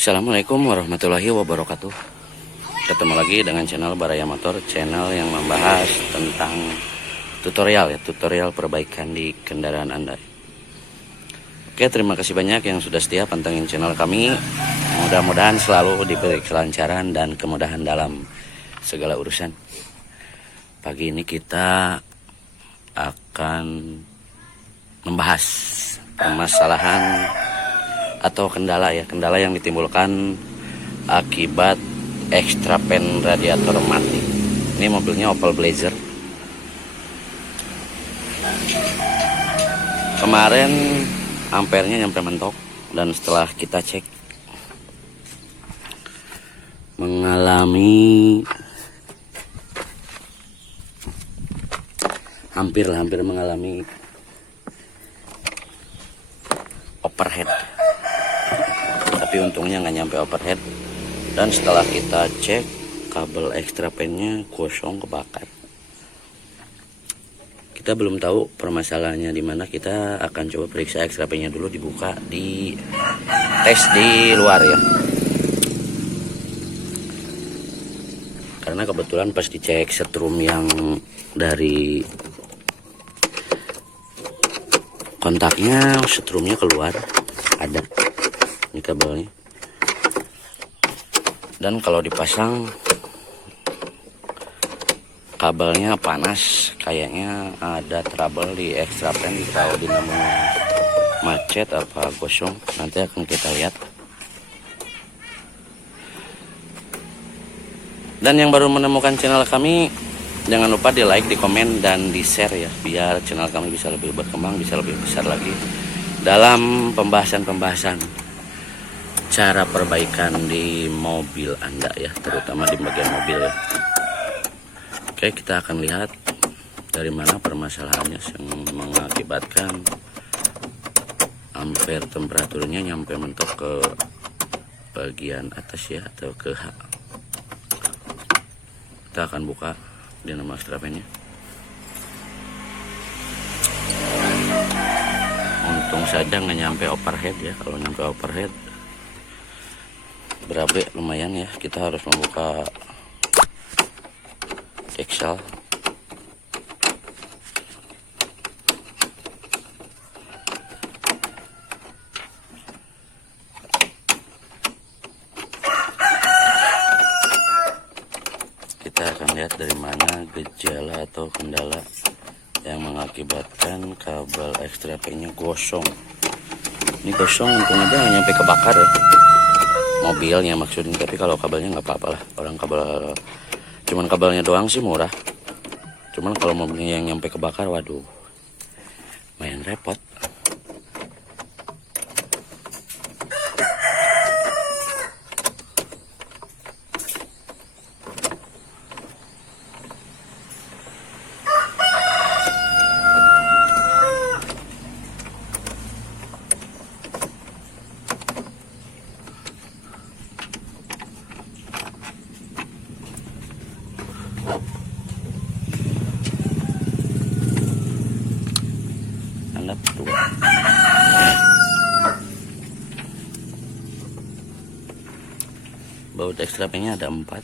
Assalamualaikum warahmatullahi wabarakatuh. Ketemu lagi dengan channel Baraya Motor, channel yang membahas tentang tutorial perbaikan di kendaraan Anda. Oke, terima kasih banyak yang sudah setia pantengin channel kami. Mudah-mudahan selalu diberi kelancaran dan kemudahan dalam segala urusan. Pagi ini kita akan membahas permasalahan atau kendala yang ditimbulkan akibat extra pan radiator mati. Ini mobilnya Opel Blazer. Kemarin ampernya nyampe mentok, dan setelah kita cek mengalami hampir mengalami overhead. Tapi untungnya nggak nyampe overhead. Dan setelah kita cek, kabel extra pan-nya kosong, kebakar. Kita belum tahu permasalahannya di mana. Kita akan coba periksa extra pan-nya dulu, dibuka, di tes di luar ya. Karena kebetulan pas dicek setrum yang dari kontaknya, setrumnya keluar, ada ini kabelnya. Dan kalau dipasang kabelnya panas, kayaknya ada trouble di extra pan. Kalau dinamanya macet apa gosong, nanti akan kita lihat. Dan yang baru menemukan channel kami, jangan lupa di like, di komen, dan di share ya, biar channel kami bisa lebih berkembang, bisa lebih besar lagi dalam pembahasan cara perbaikan di mobil Anda ya, terutama di bagian mobil ya. Oke, kita akan lihat dari mana permasalahannya yang mengakibatkan ampere temperaturnya nyampe mentok ke bagian atas ya, atau ke H. Kita akan buka dinamo strapnya. Untung saja nggak nyampe overhead ya. Kalau nyampe overhead berabe lumayan ya. Kita harus membuka Excel. Kita akan lihat dari mana gejala atau kendala yang mengakibatkan kabel extra pan-nya gosong. Ini gosong, untung aja nggak nyampe kebakar ya, mobilnya maksudnya. Tapi kalau kabelnya nggak apa-apa lah. Orang cuman kabelnya doang sih murah. Cuman kalau mobilnya yang nyampe kebakar, waduh, lumayan repot. Baut extra pan-nya ada 4.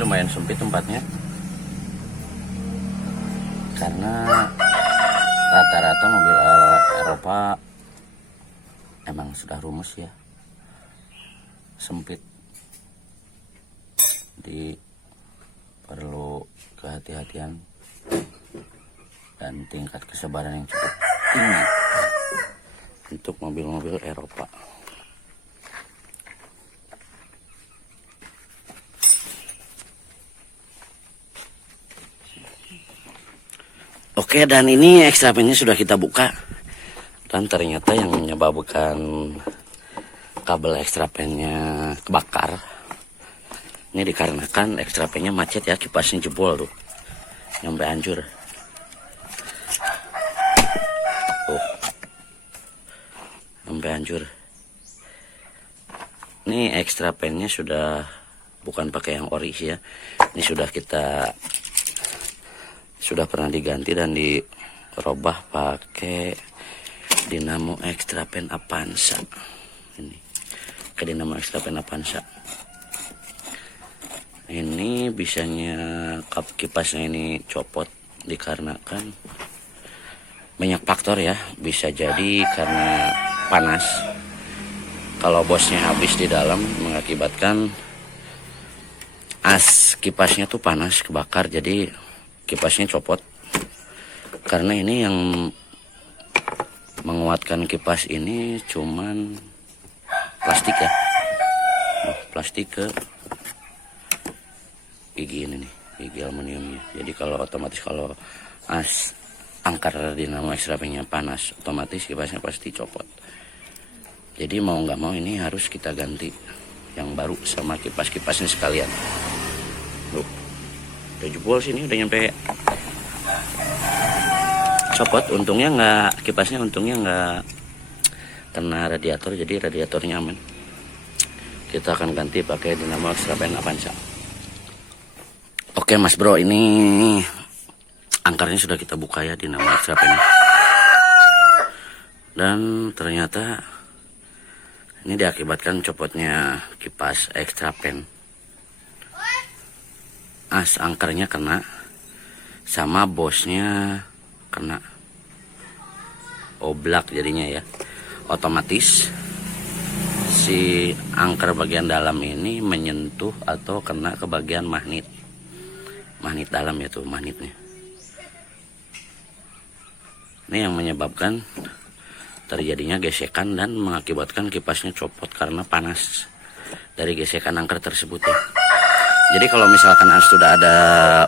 Lumayan sempit tempatnya, karena rata-rata mobil Eropa emang sudah rumus ya, sempit. Perlu kehati-hatian dan tingkat kesabaran yang cukup tinggi untuk mobil-mobil Eropa. Oke, dan ini extra pinnya sudah kita buka. Dan ternyata yang menyebabkan kabel extra pinnya kebakar ini dikarenakan extra pinnya macet ya, kipasnya jebol tuh. Sampai hancur. Tuh. Sampai hancur. Ini extra pinnya sudah bukan pakai yang ori ya. Ini sudah pernah diganti dan dirubah pakai dinamo extra pen Avanza. Ini ke dinamo extra pen Avanza. Ini bisanya kap kipasnya ini copot dikarenakan banyak faktor ya. Bisa jadi karena panas. Kalau bosnya habis di dalam mengakibatkan as kipasnya tuh panas, kebakar, jadi kipasnya copot. Karena ini yang menguatkan kipas ini cuman plastik ya, plastik ke gigi ini nih, gigi aluminiumnya. Jadi kalau otomatis kalau as angkar dinamo extra pinnya panas, otomatis kipasnya pasti copot. Jadi mau nggak mau ini harus kita ganti yang baru sama kipas-kipasnya sekalian. Loh, udah jebol sini, udah nyampe copot. Untungnya nggak, kipasnya untungnya nggak kena radiator, jadi radiatornya aman. Kita akan ganti pakai dinamo extra pen Avanza. Oke mas bro, ini angkarnya sudah kita buka ya, dinamo extra pen. Dan ternyata ini diakibatkan copotnya kipas extra pen. As angkarnya kena, sama bosnya kena. Oblak jadinya ya. Otomatis si angker bagian dalam ini menyentuh atau kena ke bagian magnet. Magnet dalam ya tuh, magnetnya. Ini yang menyebabkan terjadinya gesekan dan mengakibatkan kipasnya copot karena panas dari gesekan angker tersebut ya. Jadi kalau misalkan sudah ada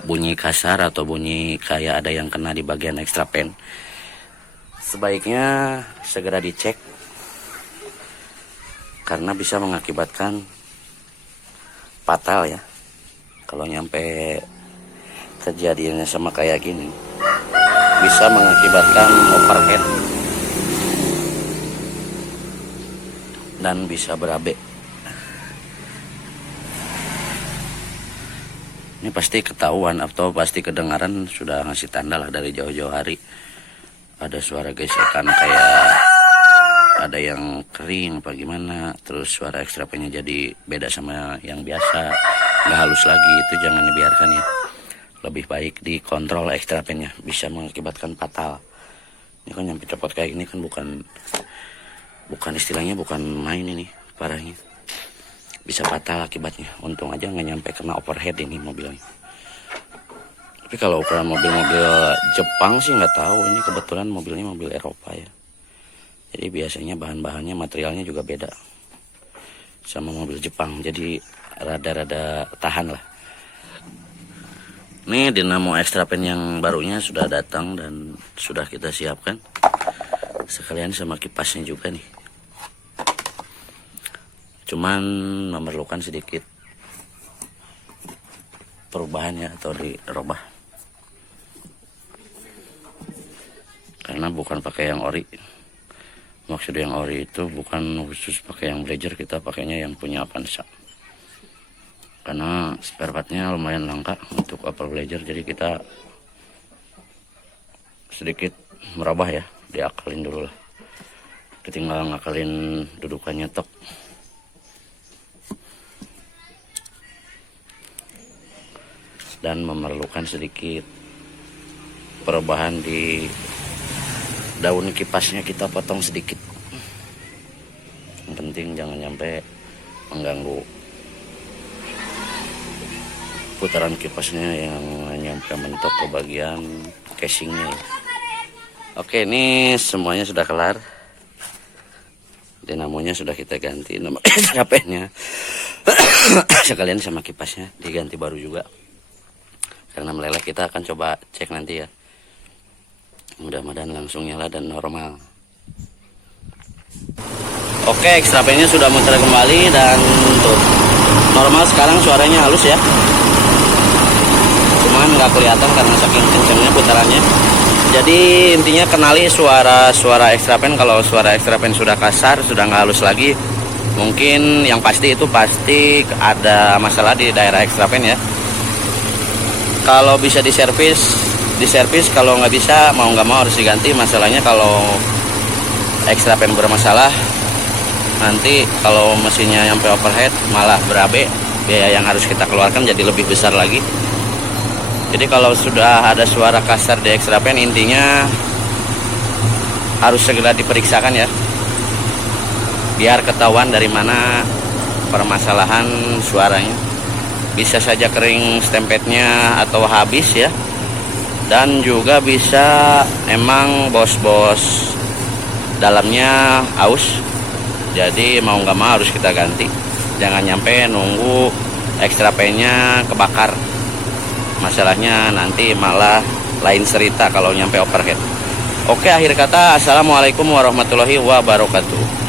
bunyi kasar atau bunyi kayak ada yang kena di bagian extra pen, sebaiknya segera dicek karena bisa mengakibatkan fatal ya. Kalau nyampe kejadiannya sama kayak gini, bisa mengakibatkan overheat dan bisa berabe. Ini pasti ketahuan atau pasti kedengaran sudah ngasih tanda lah dari jauh-jauh hari. Ada suara gesekan kayak ada yang kering apa gimana. Terus suara extra pennya jadi beda sama yang biasa, nggak halus lagi. Itu jangan dibiarkan ya. Lebih baik dikontrol extra pennya, bisa mengakibatkan fatal. Ini kan nyampe copot kayak gini kan bukan istilahnya, bukan main ini parahnya. Bisa fatal akibatnya. Untung aja nggak nyampe kena overhead ini mobilnya. Tapi kalau ukuran mobil-mobil Jepang sih nggak tahu. Ini kebetulan mobilnya mobil Eropa ya. Jadi biasanya bahan-bahannya, materialnya juga beda sama mobil Jepang. Jadi rada-rada tahan lah. Ini dinamo extra pen yang barunya sudah datang dan sudah kita siapkan. Sekalian sama kipasnya juga nih. Cuman memerlukan sedikit perubahan ya, atau dirubah. Karena bukan pakai yang ori. Maksud yang ori itu bukan khusus pakai yang Blazer, kita pakainya yang punya Avanza. Karena spare partnya lumayan langka untuk Opel Blazer, jadi kita sedikit merubah ya, diakalin dulu lah. Ketinggalan ngakalin dudukannya tok. Dan memerlukan sedikit perubahan di daun kipasnya, kita potong sedikit. Yang penting jangan sampai mengganggu putaran kipasnya yang nyampe mentok ke bagian casingnya. Oke, ini semuanya sudah kelar. Dinamonya sudah kita ganti, nama HP-nya sekalian sama kipasnya diganti baru juga. Karena meleleh, kita akan coba cek nanti ya. Mudah-mudahan langsung nyala dan normal. Oke, extra pen-nya sudah muter kembali dan tuh normal sekarang, suaranya halus ya. Cuman nggak kelihatan karena saking kencengnya putarannya. Jadi intinya kenali suara extra pen. Kalau suara extra pen sudah kasar, sudah nggak halus lagi, mungkin yang pasti itu pasti ada masalah di daerah extra pen ya. Kalau bisa diservis. Kalau nggak bisa, mau nggak mau harus diganti. Masalahnya kalau extra pen bermasalah, nanti kalau mesinnya sampai overhead malah berabe, biaya yang harus kita keluarkan jadi lebih besar lagi. Jadi kalau sudah ada suara kasar di extra pen, intinya harus segera diperiksakan ya, biar ketahuan dari mana permasalahan suaranya. Bisa saja kering stempetnya atau habis ya, dan juga bisa emang bos-bos dalamnya aus. Jadi mau nggak mau harus kita ganti. Jangan nyampe nunggu extra pen-nya kebakar. Masalahnya nanti malah lain cerita kalau nyampe overhead. Oke, akhir kata, assalamualaikum warahmatullahi wabarakatuh.